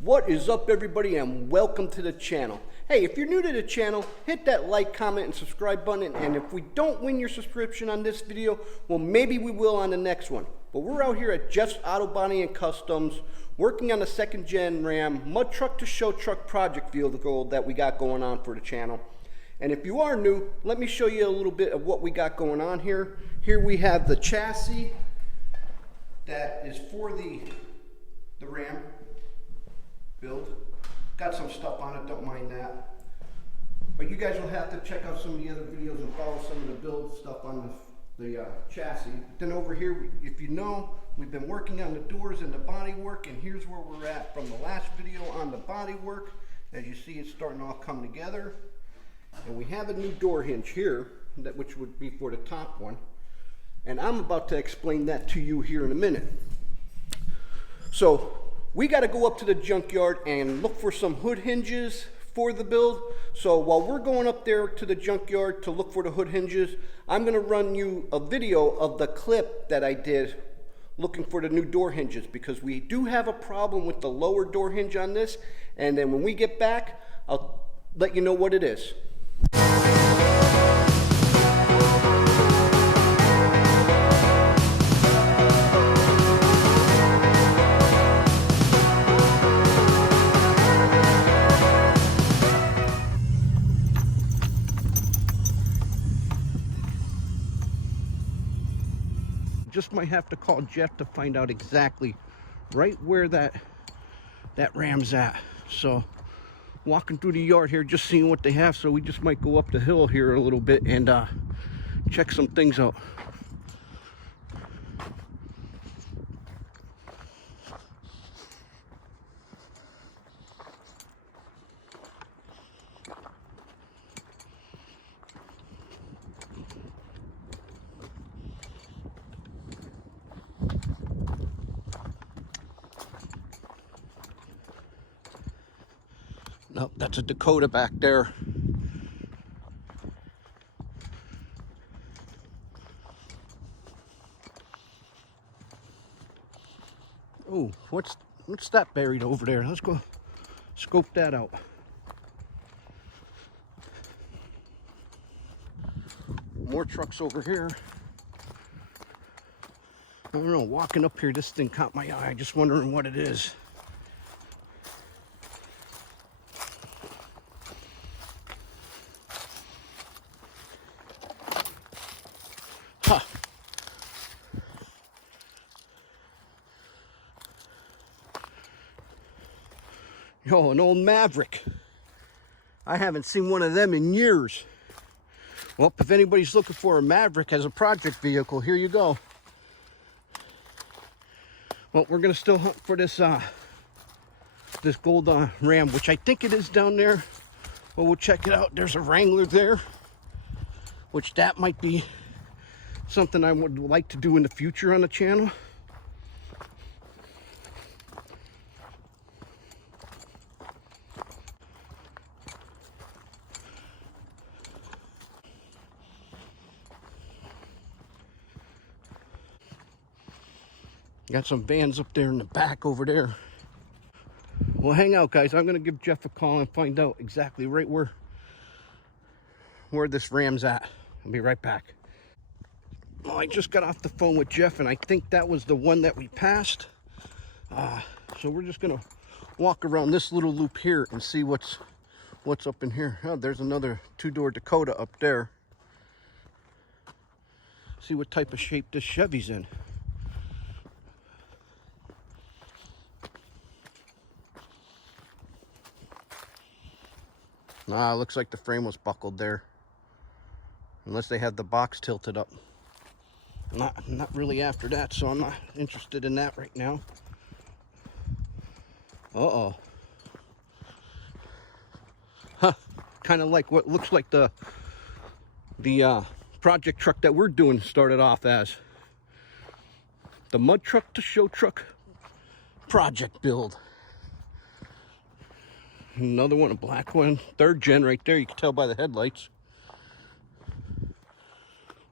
What is up, everybody, and welcome to the channel. Hey, if you're new to the channel, hit that like, comment, and subscribe button, and if we don't win your subscription on this video, well, maybe we will on the next one. But we're out here at Jeff's Auto Body and Customs, working on the second gen Ram mud truck to show truck project vehicle that we got going on for the channel. And if you are new, let me show you a little bit of what we got going on here. Here we have the chassis that is for the Ram build. Got some stuff on it, don't mind that. But you guys will have to check out some of the other videos and follow some of the build stuff on the chassis. Then over here, if you know, we've been working on the doors and the body work, and here's where we're at from the last video on the body work. As you see, it's starting to all come together. And we have a new door hinge here, which would be for the top one. And I'm about to explain that to you here in a minute. So we got to go up to the junkyard and look for some hood hinges for the build. So while we're going up there to the junkyard to look for the hood hinges, I'm going to run you a video of the clip that I did looking for the new door hinges, because we do have a problem with the lower door hinge on this. And then when we get back, I'll let you know what it is. Just might have to call Jeff to find out exactly right where that Ram's at. So walking through the yard here, just seeing what they have. So we just might go up the hill here a little bit and check some things out. Nope, that's a Dakota back there. Oh, what's that buried over there? Let's go scope that out. More trucks over here. I don't know, walking up here, this thing caught my eye. Just wondering what it is. Yo, an old Maverick. I haven't seen one of them in years. Well, if anybody's looking for a Maverick as a project vehicle, here you go. Well, we're gonna still hunt for this this gold Ram, which I think it is down there. Well, we'll check it out. There's a Wrangler there, which that might be something I would like to do in the future on the channel. Got some vans up there in the back over there. Well, hang out, guys. I'm gonna give Jeff a call and find out exactly right where this Ram's at. I'll be right back. Well, I just got off the phone with Jeff, and I think that was the one that we passed. So we're just gonna walk around this little loop here and see what's up in here. Oh, there's another two-door Dakota up there. See what type of shape this Chevy's in. Nah, looks like the frame was buckled there. Unless they had the box tilted up. Not really after that, so I'm not interested in that right now. Uh-oh. Huh. Kind of like what looks like the project truck that we're doing started off as. The mud truck to show truck project build. Another one, a black one, third gen right there. You can tell by the headlights.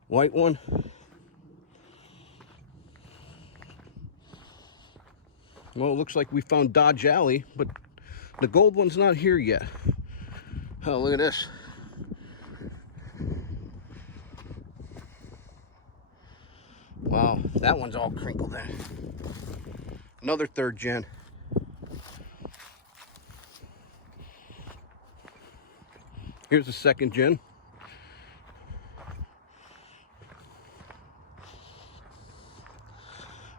White one. Well, it looks like we found Dodge Alley, but the gold one's not here yet. Oh, look at this. Wow, that one's all crinkled in. Another 3rd gen. Here's the 2nd gen.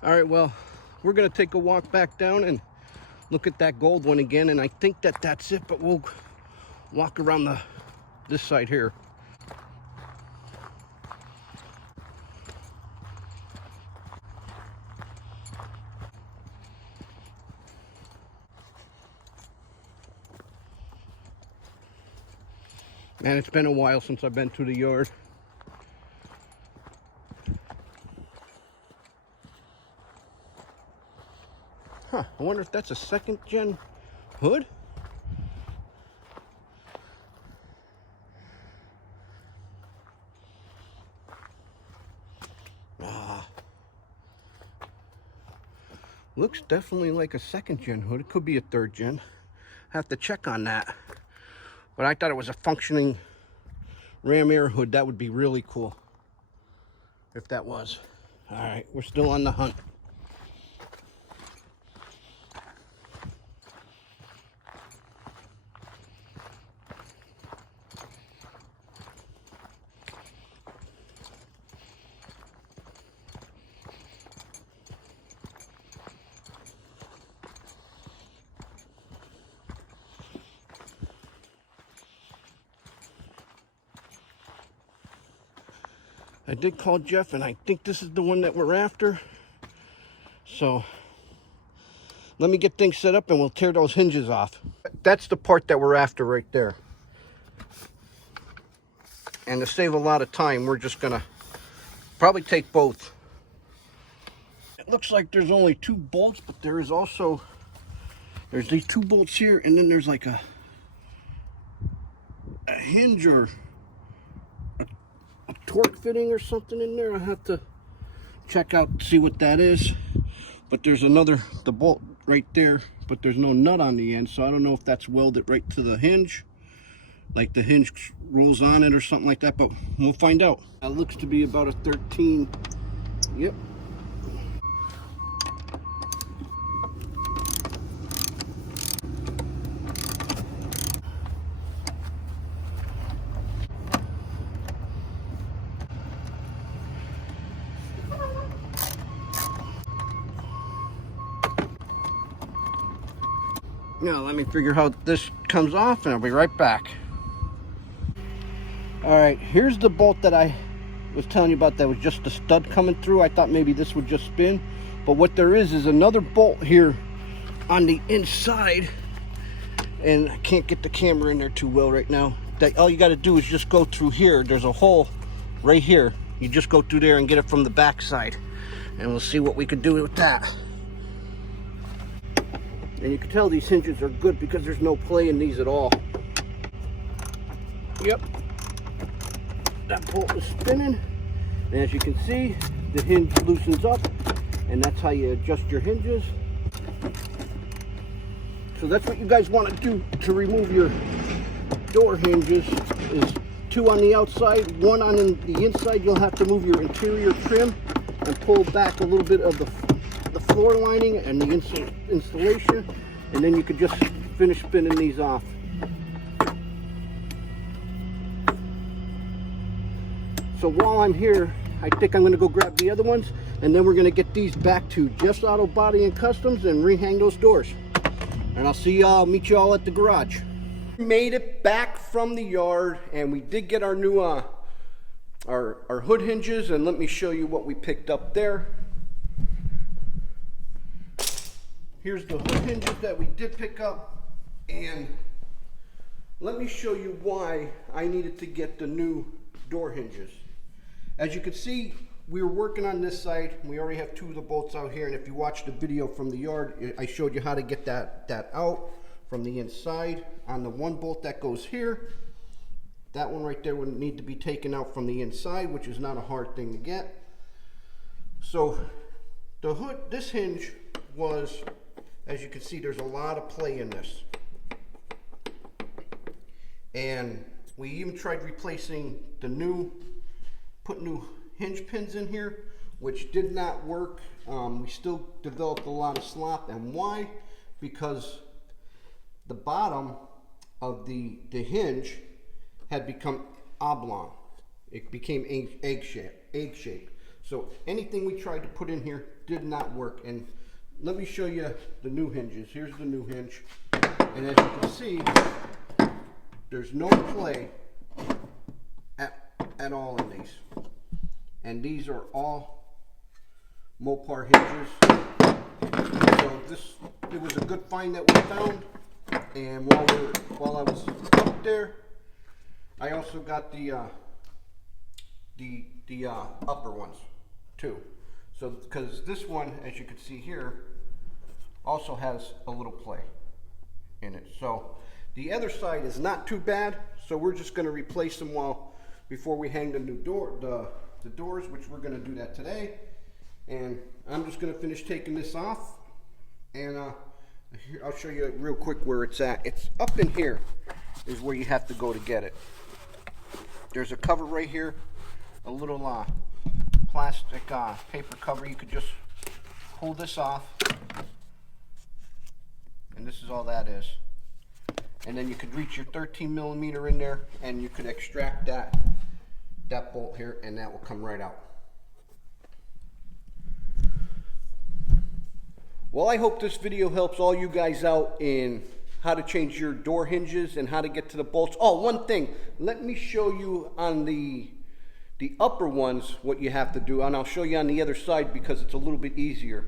All right, well, we're gonna take a walk back down and look at that gold one again, and I think that that's it, but we'll walk around this side here. Man, it's been a while since I've been to the yard. Huh, I wonder if that's a 2nd gen hood? Looks definitely like a 2nd gen hood. It could be a 3rd gen. Have to check on that. But I thought it was a functioning Ram Air hood. That would be really cool if that was. All right, we're still on the hunt. I did call Jeff, and I think this is the one that we're after. So let me get things set up and we'll tear those hinges off. That's the part that we're after right there. And to save a lot of time, we're just gonna probably take both. It looks like there's only 2 bolts, but there is also, there's these 2 bolts here, and then there's like a hinge or a torque fitting or something in there. I have to check out, see what that is. But there's the bolt right there, but there's no nut on the end, so I don't know if that's welded right to the hinge, like the hinge rolls on it or something like that, but we'll find out. That looks to be about a 13. Yep. Now let me figure how this comes off, and I'll be right back. All right, here's the bolt that I was telling you about that was just the stud coming through. I thought maybe this would just spin, but what there is another bolt here on the inside, and I can't get the camera in there too well right now. That all you got to do is just go through here. There's a hole right here. You just go through there and get it from the back side, and we'll see what we can do with that. And you can tell these hinges are good because there's no play in these at all. Yep. That bolt is spinning. And as you can see, the hinge loosens up. And that's how you adjust your hinges. So that's what you guys want to do to remove your door hinges. Is 2 on the outside, 1 on the inside. You'll have to move your interior trim and pull back a little bit of the floor lining and the installation, and then you could just finish spinning these off. So while I'm here, I think I'm going to go grab the other ones, and then we're going to get these back to Just Auto Body and Customs and rehang those doors. And I'll see y'all, meet y'all at the garage. Made it back from the yard, and we did get our new our hood hinges, and let me show you what we picked up there. Here's the hood hinges that we did pick up, and let me show you why I needed to get the new door hinges. As you can see, we were working on this side. We already have 2 of the bolts out here, and if you watched the video from the yard, I showed you how to get that out from the inside. On the 1 bolt that goes here, that one right there would need to be taken out from the inside, which is not a hard thing to get. So the hood, this hinge was as you can see, there's a lot of play in this. And we even tried replacing put new hinge pins in here, which did not work. We still developed a lot of slop. And why? Because the bottom of the hinge had become oblong. It became egg shape. So anything we tried to put in here did not work. And let me show you the new hinges. Here's the new hinge. And as you can see, there's no play at all in these. And these are all Mopar hinges. So it was a good find that we found. And while I was up there, I also got the upper ones too. So because this one, as you can see here, also has a little play in it. So the other side is not too bad. So we're just going to replace them before we hang the new the doors, which we're going to do that today. And I'm just going to finish taking this off, and here, I'll show you real quick where it's at. It's up in here is where you have to go to get it. There's a cover right here, a little plastic paper cover. You could just pull this off, and this is all that is. And then you could reach your 13mm in there, and you could extract that bolt here, and that will come right out. Well, I hope this video helps all you guys out in how to change your door hinges and how to get to the bolts. Oh, one thing, let me show you on the upper ones what you have to do, and I'll show you on the other side because it's a little bit easier.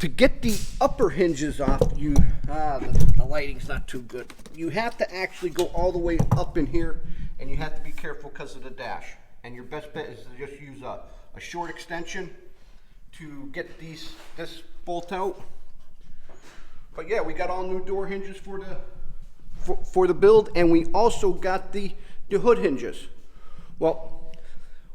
To get the upper hinges off, the lighting's not too good. You have to actually go all the way up in here, and you have to be careful because of the dash. And your best bet is to just use a short extension to get this bolt out. But yeah, we got all new door hinges for the build, and we also got the hood hinges. Well,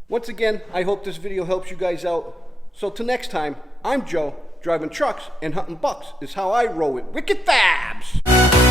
once again, I hope this video helps you guys out. So till next time, I'm Joe. Driving trucks and hunting bucks is how I roll with Wicked Fabz.